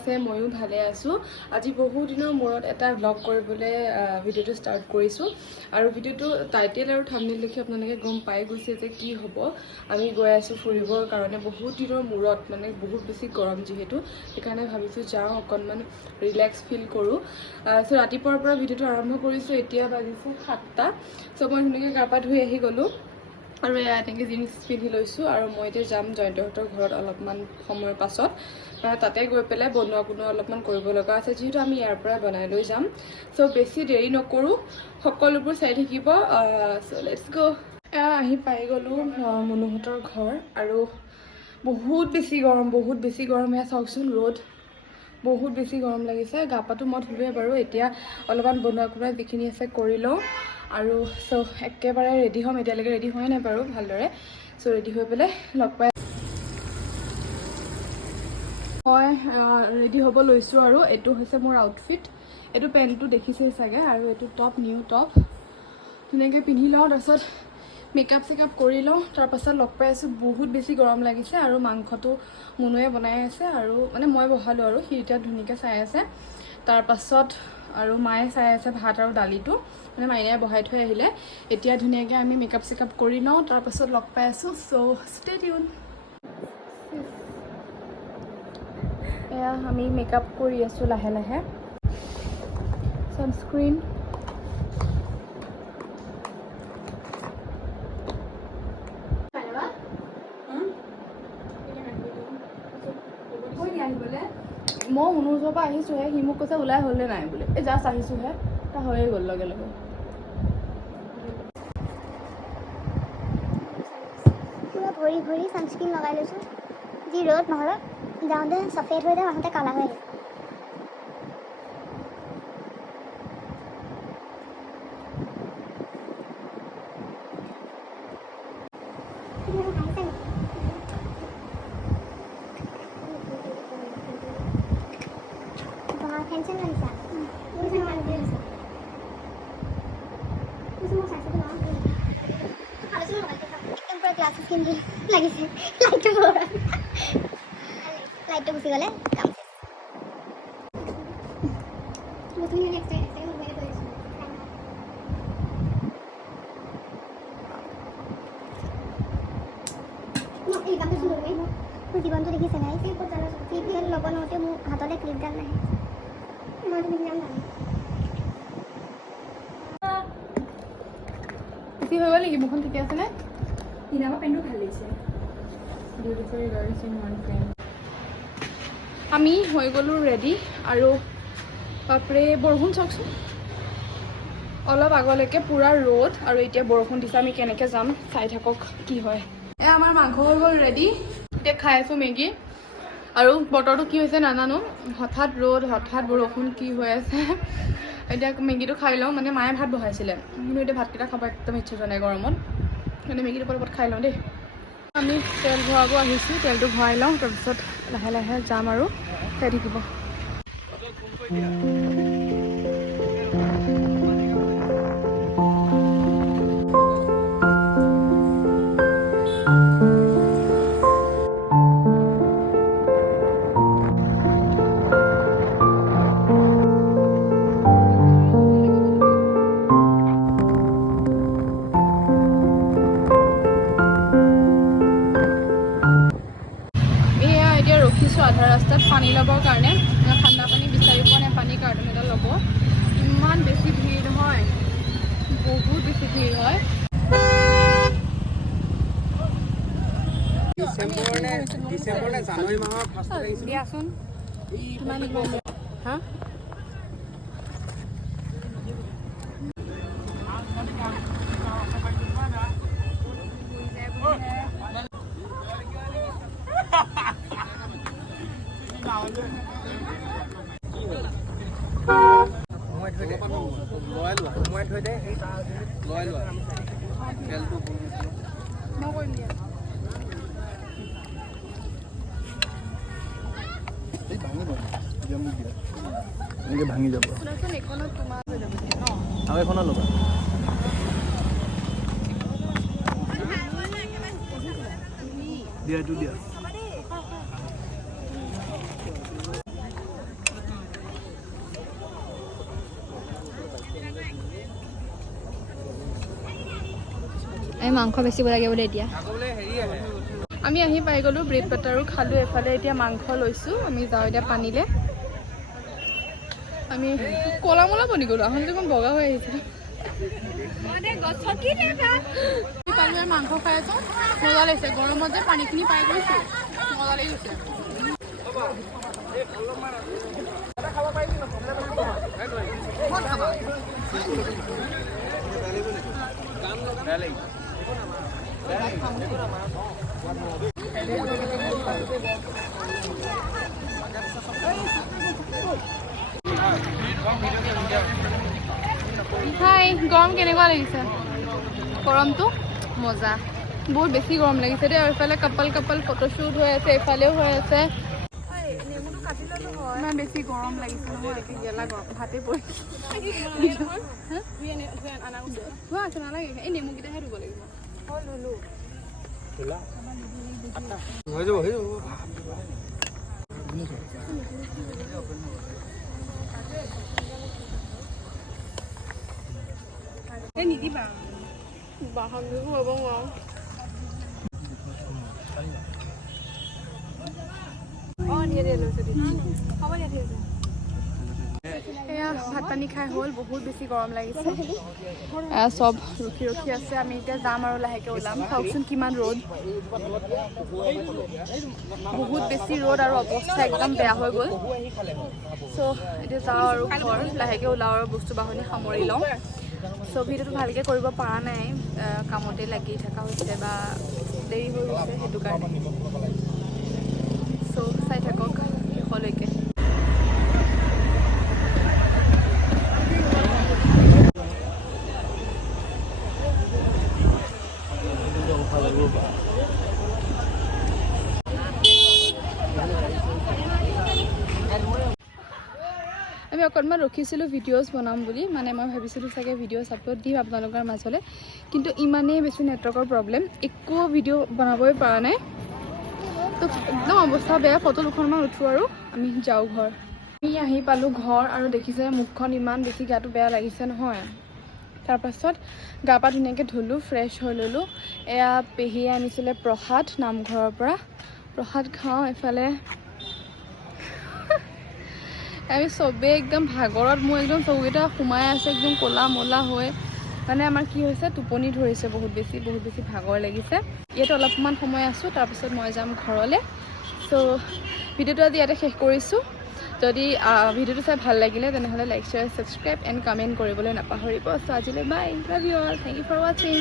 আছে, ময়ো ভালে আছোঁ। আজি বহু দিনৰ মূৰত এটা ব্লগ কৰিবলৈ ভিডিঅ'টো ষ্টাৰ্ট কৰিছোঁ। আৰু ভিডিঅ'টো টাইটেল আৰু থাম্বনেইল দেখি আপোনালোকে গম পাই গৈছে যে কি হ'ব। আমি গৈ আছোঁ ফুৰিবৰ কাৰণে, বহুত দিনৰ মূৰত, মানে বহুত বেছি গৰম যিহেতু, সেইকাৰণে ভাবিছোঁ যাওঁ, অকণমান ৰিলেক্স ফিল কৰোঁ। চ' ৰাতিপুৱাৰ পৰা ভিডিঅ'টো আৰম্ভ কৰিছোঁ। এতিয়া বাজিছে 7টা। চ' মই ধুনীয়াকৈ গা পা ধুই আহি গ'লোঁ আৰু এনেকৈ জিন্স পিন্ধি লৈছোঁ। আৰু মই এতিয়া যাম জয়ন্তহঁতৰ ঘৰত অলপমান সময়ৰ পাছত। তাতে গৈ পেলাই বনোৱা অলপমান কৰিব লগা আছে, যিহেতু আমি ইয়াৰ পৰা বনাই লৈ যাম। চ' বেছি দেৰি নকৰোঁ, সকলোবোৰ চাই থাকিব। চ' লেটছ গ'। আহি পাই গ'লোঁ মুনুহঁতৰ ঘৰ, আৰু বহুত বেছি গৰম। এয়া চাওকচোন ৰ'দ, বহুত বেছি গৰম লাগিছে। গা পাটো মই ধুলোৱে বাৰু। এতিয়া অলপমান বনোৱা যিখিনি আছে কৰি লওঁ, আৰু চ' একেবাৰে ৰেডি হ'ম। এতিয়ালৈকে ৰেডি হোৱাই নাই বাৰু ভালদৰে। চ' ৰেডি হৈ পেলাই লগ পাই মই ৰেডি হ'ব লৈছোঁ। আৰু এইটো হৈছে মোৰ আউটফিট। এইটো পেণ্টটো দেখিছেই চাগে, আৰু এইটো টপ, নিউ টপ ধুনীয়াকৈ পিন্ধি লওঁ। তাৰপাছত মেকআপ চেকআপ কৰি লওঁ, তাৰপাছত লগ পাই আছোঁ। বহুত বেছি গৰম লাগিছে, আৰু মাংসটো মুনুৱে বনাই আছে, আৰু মানে মই বহালোঁ, আৰু সি এতিয়া ধুনীয়াকৈ চাই আছে। তাৰপাছত আৰু মায়ে চাই আছে ভাত আৰু দালিটো, মানে মাইনাই বহাই থৈ আহিলে। এতিয়া ধুনীয়াকৈ আমি মেকআপ চেকআপ কৰি লওঁ, তাৰপাছত লগ পাই আছোঁ। চ' ষ্টে টিউন। এয়া আমি মেকআপ কৰি আছোঁ লাহে লাহে। ছানস্ক্ৰীন, মই মুনুৰ ওচৰৰ পৰা আহিছোঁহে। সি মোক কৈছে ওলাই হ'লে নাই বোলে। এই জাষ্ট আহিছোঁহে, তাৰ হৈয়ে গ'ল লগে লগে। পুৰা ভৰি ছানস্ক্ৰীন লগাই লৈছোঁ। যি ৰ'দ নহ'লে যাওঁতে চফেদ হৈ যায়, আহোঁতে কালা হৈ আহিছে। ফেনচন লাগিছে পুৰা গ্লাছেছ কিনি লাগিছে। লাইটটো গুচি গ'লে কাম মোৰ জীৱনটো দেখিছে নাই, ক্লিপডাল ল'ব নহওঁতে মোৰ হাতলৈ ক্লিপডাল নাহে। মই তুমি যাম জানো বেছি হৈ গ'ল নেকি? মুখখন ঠিকে আছেনে? ইনামৰ পেণ্টটো ভাল লাগিছে। Beautiful girls in one pant. আমি হৈ গ'লোঁ ৰেডি, আৰু বাপৰে বৰষুণ চাওকচোন। অলপ আগলৈকে পূৰা ৰ'দ, আৰু এতিয়া বৰষুণ দিছে। আমি কেনেকৈ যাম চাই থাকক কি হয়। এয়া আমাৰ মাংস হৈ গ'ল ৰেডি। এতিয়া খাই আছোঁ মেগী। আৰু বতৰটো কি হৈছে নাজানো, হঠাৎ ৰ'দ, হঠাৎ বৰষুণ, কি হৈ আছে। এতিয়া মেগীটো খাই লওঁ। মানে মায়ে ভাত বহাইছিলে, কিন্তু এতিয়া ভাতকেইটা খাব একদম ইচ্ছা যোৱা নাই গৰমত, কিন্তু মেগীটো পৰত খাই লওঁ দেই। আমি তেল ভৰাব আহিছোঁ, তেলটো ভৰাই লওঁ, তাৰপিছত লাহে লাহে যাম আৰু চাই থাকিব। ৰখিছোঁ আধা ৰাস্তাত পানী ল'বৰ কাৰণে। ঠাণ্ডা পানী বিচাৰি পোৱা নাই, পানী কাৰ্টুন এটা ল'ব। ইমান বেছি ভিৰ নহয়, বহুত বেছি ভিৰ হয়। ডিচেম্বৰ নে জানুৱাৰী মাহৰ ফাৰ্ষ্ট দিয়াচোন কিমান হা ভাঙি যাব আৰু এখনত ল'বা। দিয়া এইটো দিয়া। আমি মাংস বেচিব লাগে বোলে এতিয়া আমি আহি পাই গ'লোঁ ব্ৰেড বাটাৰো খালোঁ এফালে এতিয়া মাংস লৈছোঁ আমি যাওঁ এতিয়া পানীলৈ আমি ক'লা মলা বনি গ'লোঁ আহোঁতে অকণ বগা হৈ আহিছিলোঁ মাংস খাই আছোঁ মজা লাগিছে গৰমত যে পানীখিনি পাই গৈছোঁ মজা লাগি গৈছে হাই গৰম কেনেকুৱা লাগিছে গৰমটো মজা বহুত বেছি গৰম লাগিছে দেই আৰু এইফালে কাপাল ফটোশ্বুট হৈ আছে এইফালেও হৈ আছে ইমান বেছি গৰম লাগিছে নহয় একে গেলা গৰম ভাতে পৰি নালাগে এই নেমুকেইটাহে ধুব লাগিব নিদিবা বাহন বিহু হ'ব নোৱাৰো এয়া ভাত পানী খাই হ'ল বহুত বেছি গৰম লাগিছে চব ৰখি আছে আমি এতিয়া যাম আৰু লাহেকৈ ওলাম চাওকচোন কিমান ৰ'দ বহুত বেছি ৰ'দ আৰু অৱস্থা একদম বেয়া হৈ গ'ল চ' এতিয়া যাওঁ আৰু ঘৰ লাহেকৈ ওলাওঁ আৰু বস্তু বাহনি সামৰি লওঁ চ' ভিডিঅ'টো ভালকৈ কৰিব পৰা নাই কামতে লাগি থকা হৈছে বা দেৰি হৈ গৈছে সেইটো কাৰণে চ' চাই থাকক শেষলৈকে আমি অকণমান ৰখিছিলোঁ ভিডিঅ'জ বনাম বুলি মানে মই ভাবিছিলোঁ চাগে ভিডিঅ'জ আপলোড দিম আপোনালোকৰ মাজলৈ কিন্তু ইমানেই বেছি নেটৱৰ্কৰ প্ৰব্লেম একো ভিডিঅ' বনাবই পৰা নাই তো একদম অৱস্থা বেয়া ফটো দুখনমান উঠোঁ আৰু আমি যাওঁ ঘৰ আমি আহি পালোঁ ঘৰ আৰু দেখিছে মুখখন ইমান বেছি গাটো বেয়া লাগিছে নহয় তাৰপাছত গা পা ধুনীয়াকৈ ধুলোঁ ফ্ৰেছ হৈ ল'লোঁ এয়া পেহীয়ে আনিছিলে প্ৰসাদ নামঘৰৰ পৰা প্ৰসাদ খাওঁ এফালে আমি চবেই একদম ভাগৰত মোৰ একদম চকুকেইটা সোমাই আছে একদম ক'লা মলা হৈ মানে আমাৰ কি হৈছে টোপনি ধৰিছে বহুত বেছি ভাগৰ লাগিছে ইয়াতে অলপমান সময় আছোঁ তাৰপিছত মই যাম ঘৰলৈ চ' ভিডিঅ'টো আজি ইয়াতে শেষ কৰিছোঁ যদি ভিডিঅ'টো চাই ভাল লাগিলে তেনেহ'লে like share subscribe and comment কৰিবলৈ নাপাহৰিব চ' আজিলৈ bye love you all thank you for ৱাচিং